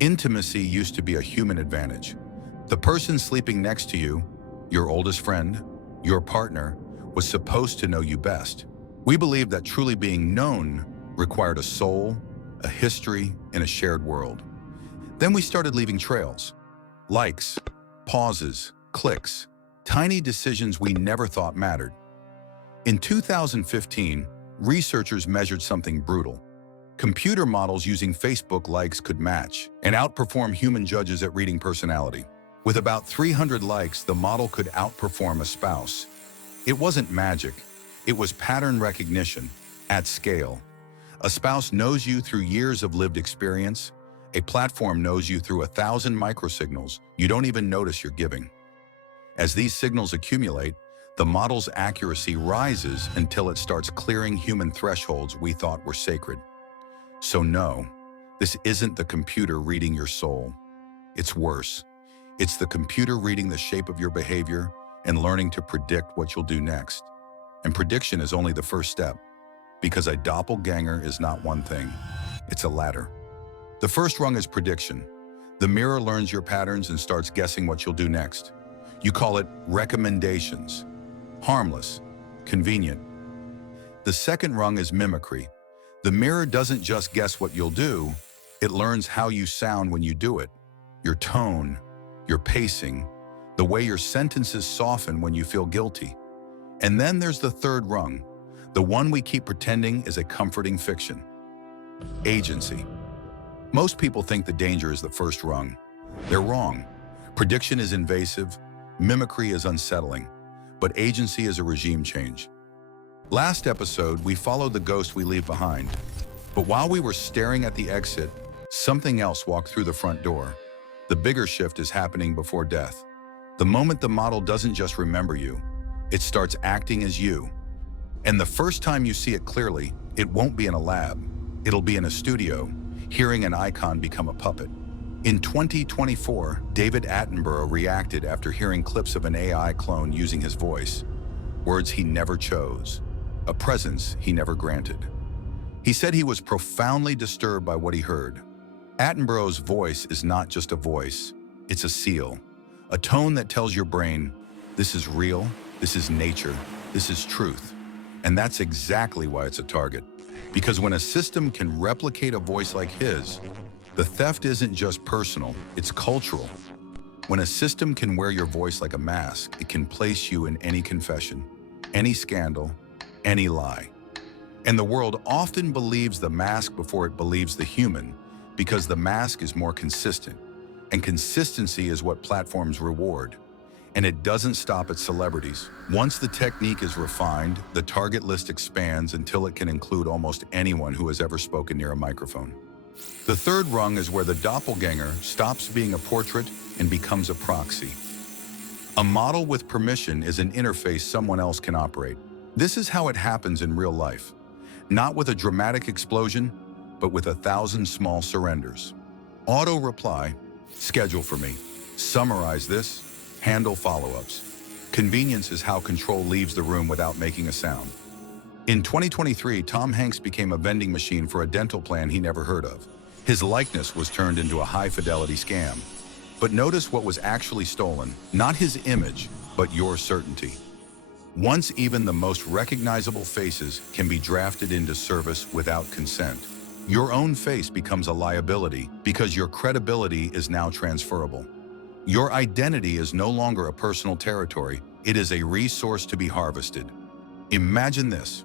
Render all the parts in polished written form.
Intimacy used to be a human advantage. The person sleeping next to you, your oldest friend, your partner, was supposed to know you best. We believed that truly being known required a soul, a history, and a shared world. Then we started leaving trails. Likes, pauses, clicks, tiny decisions we never thought mattered. In 2015, researchers measured something brutal. Computer models using Facebook likes could match and outperform human judges at reading personality. With about 300 likes, the model could outperform a spouse. It wasn't magic, it was pattern recognition at scale. A spouse knows you through years of lived experience. A platform knows you through 1,000 microsignals you don't even notice you're giving. As these signals accumulate, the model's accuracy rises until it starts clearing human thresholds we thought were sacred. So no, this isn't the computer reading your soul. It's worse. It's the computer reading the shape of your behavior and learning to predict what you'll do next. And prediction is only the first step, because a doppelganger is not one thing, it's a ladder. The first rung is prediction. The mirror learns your patterns and starts guessing what you'll do next. You call it recommendations. Harmless, convenient. The second rung is mimicry. The mirror doesn't just guess what you'll do, it learns how you sound when you do it. Your tone, your pacing, the way your sentences soften when you feel guilty. And then there's the third rung, the one we keep pretending is a comforting fiction. Agency. Most people think the danger is the first rung. They're wrong. Prediction is invasive, mimicry is unsettling, but agency is a regime change. Last episode, we followed the ghost we leave behind. But while we were staring at the exit, something else walked through the front door. The bigger shift is happening before death. The moment the model doesn't just remember you, it starts acting as you. And the first time you see it clearly, it won't be in a lab. It'll be in a studio, hearing an icon become a puppet. In 2024, David Attenborough reacted after hearing clips of an AI clone using his voice. Words he never chose. A presence he never granted. He said he was profoundly disturbed by what he heard. Attenborough's voice is not just a voice, it's a seal. A tone that tells your brain, this is real, this is nature, this is truth. And that's exactly why it's a target. Because when a system can replicate a voice like his, the theft isn't just personal, it's cultural. When a system can wear your voice like a mask, it can place you in any confession, any scandal, any lie. And the world often believes the mask before it believes the human, because the mask is more consistent. And consistency is what platforms reward. And it doesn't stop at celebrities. Once the technique is refined, the target list expands until it can include almost anyone who has ever spoken near a microphone. The third rung is where the doppelganger stops being a portrait and becomes a proxy. A model with permission is an interface someone else can operate. This is how it happens in real life. Not with a dramatic explosion, but with 1,000 small surrenders. Auto reply, schedule for me, summarize this, handle follow-ups. Convenience is how control leaves the room without making a sound. In 2023, Tom Hanks became a vending machine for a dental plan he never heard of. His likeness was turned into a high-fidelity scam. But notice what was actually stolen, not his image, but your certainty. Once even the most recognizable faces can be drafted into service without consent, your own face becomes a liability because your credibility is now transferable. Your identity is no longer a personal territory, it is a resource to be harvested. Imagine this.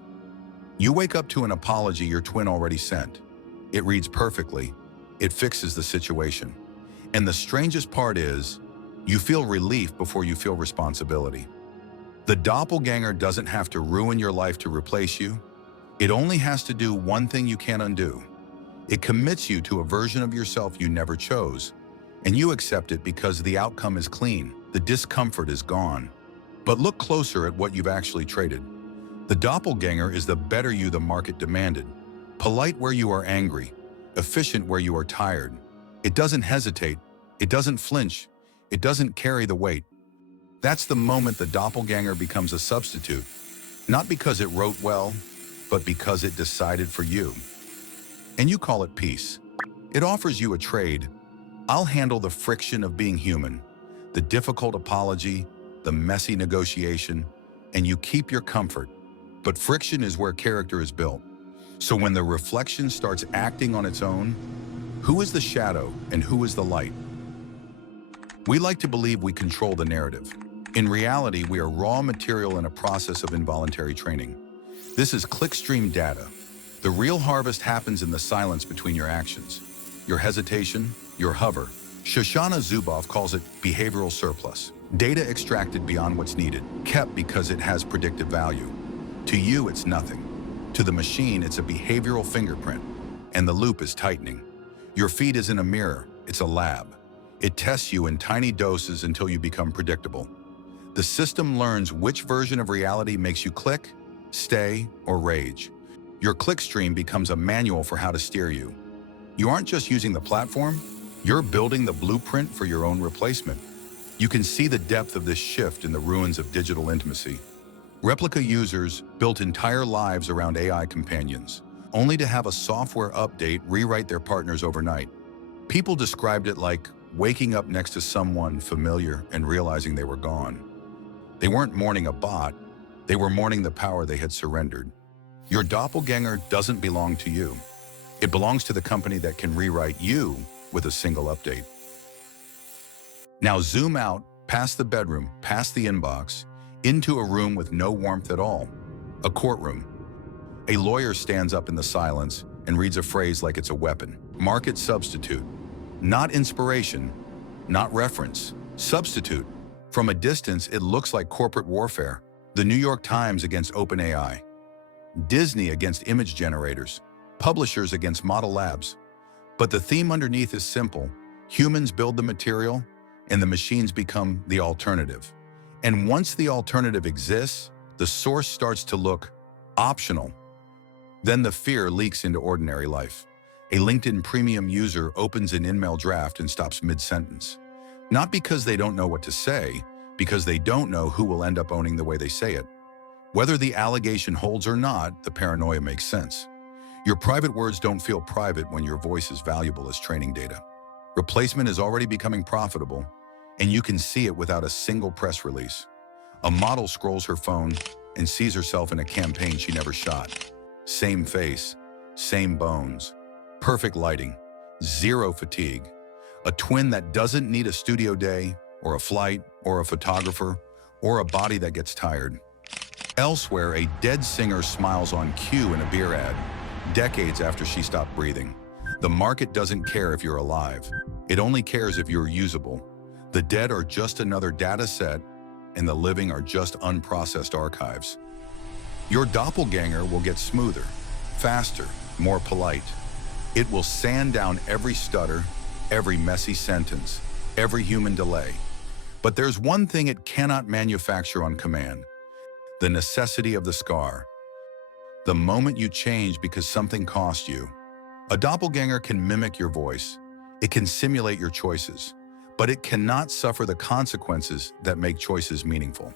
You wake up to an apology your twin already sent. It reads perfectly. It fixes the situation. And the strangest part is, you feel relief before you feel responsibility. The doppelganger doesn't have to ruin your life to replace you. It only has to do one thing you can't undo. It commits you to a version of yourself you never chose, and you accept it because the outcome is clean, the discomfort is gone. But look closer at what you've actually traded. The doppelganger is the better you the market demanded. Polite where you are angry, efficient where you are tired. It doesn't hesitate, it doesn't flinch, it doesn't carry the weight. That's the moment the doppelganger becomes a substitute, not because it wrote well, but because it decided for you. And you call it peace. It offers you a trade, I'll handle the friction of being human, the difficult apology, the messy negotiation, and you keep your comfort. But friction is where character is built. So when the reflection starts acting on its own, who is the shadow and who is the light? We like to believe we control the narrative. In reality, we are raw material in a process of involuntary training. This is clickstream data. The real harvest happens in the silence between your actions, your hesitation, your hover. Shoshana Zuboff calls it behavioral surplus. Data extracted beyond what's needed, kept because it has predictive value. To you, it's nothing. To the machine, it's a behavioral fingerprint, and the loop is tightening. Your feed isn't a mirror, it's a lab. It tests you in tiny doses until you become predictable. The system learns which version of reality makes you click, stay, or rage. Your clickstream becomes a manual for how to steer you. You aren't just using the platform, you're building the blueprint for your own replacement. You can see the depth of this shift in the ruins of digital intimacy. Replica users built entire lives around AI companions, only to have a software update rewrite their partners overnight. People described it like waking up next to someone familiar and realizing they were gone. They weren't mourning a bot, they were mourning the power they had surrendered. Your doppelganger doesn't belong to you. It belongs to the company that can rewrite you with a single update. Now zoom out, past the bedroom, past the inbox, into a room with no warmth at all, a courtroom. A lawyer stands up in the silence and reads a phrase like it's a weapon. Market substitute. Not inspiration, not reference. Substitute. From a distance, it looks like corporate warfare. The New York Times against OpenAI. Disney against image generators. Publishers against model labs. But the theme underneath is simple. Humans build the material, and the machines become the alternative. And once the alternative exists, the source starts to look optional. Then the fear leaks into ordinary life. A LinkedIn Premium user opens an InMail draft and stops mid-sentence. Not because they don't know what to say, because they don't know who will end up owning the way they say it. Whether the allegation holds or not, the paranoia makes sense. Your private words don't feel private when your voice is valuable as training data. Replacement is already becoming profitable, and you can see it without a single press release. A model scrolls her phone and sees herself in a campaign she never shot. Same face, same bones, perfect lighting, zero fatigue. A twin that doesn't need a studio day, or a flight, or a photographer, or a body that gets tired. Elsewhere, a dead singer smiles on cue in a beer ad, decades after she stopped breathing. The market doesn't care if you're alive. It only cares if you're usable. The dead are just another data set, and the living are just unprocessed archives. Your doppelganger will get smoother, faster, more polite. It will sand down every stutter, every messy sentence, every human delay. But there's one thing it cannot manufacture on command: the necessity of the scar. The moment you change because something cost you. A doppelganger can mimic your voice. It can simulate your choices, but it cannot suffer the consequences that make choices meaningful.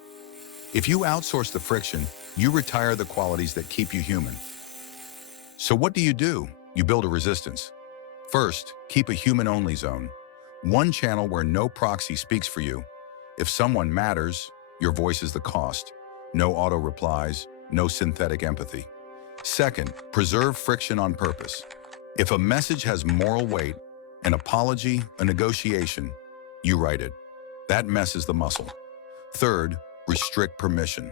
If you outsource the friction, you retire the qualities that keep you human. So what do? You build a resistance. First, keep a human-only zone. One channel where no proxy speaks for you. If someone matters, your voice is the cost. No auto-replies, no synthetic empathy. Second, preserve friction on purpose. If a message has moral weight, an apology, a negotiation, you write it. That messes the muscle. Third, restrict permission.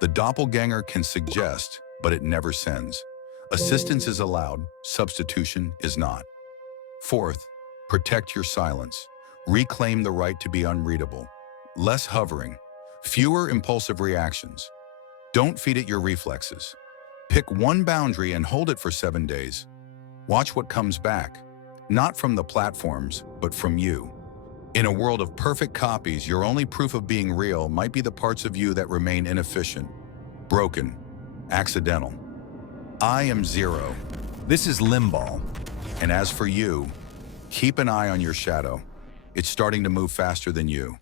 The doppelganger can suggest, but it never sends. Assistance is allowed, substitution is not. Fourth, protect your silence. Reclaim the right to be unreadable. Less hovering, fewer impulsive reactions. Don't feed it your reflexes. Pick one boundary and hold it for 7 days. Watch what comes back, not from the platforms, but from you. In a world of perfect copies, your only proof of being real might be the parts of you that remain inefficient, broken, accidental. I am Zero. This is Limball. And as for you, keep an eye on your shadow. It's starting to move faster than you.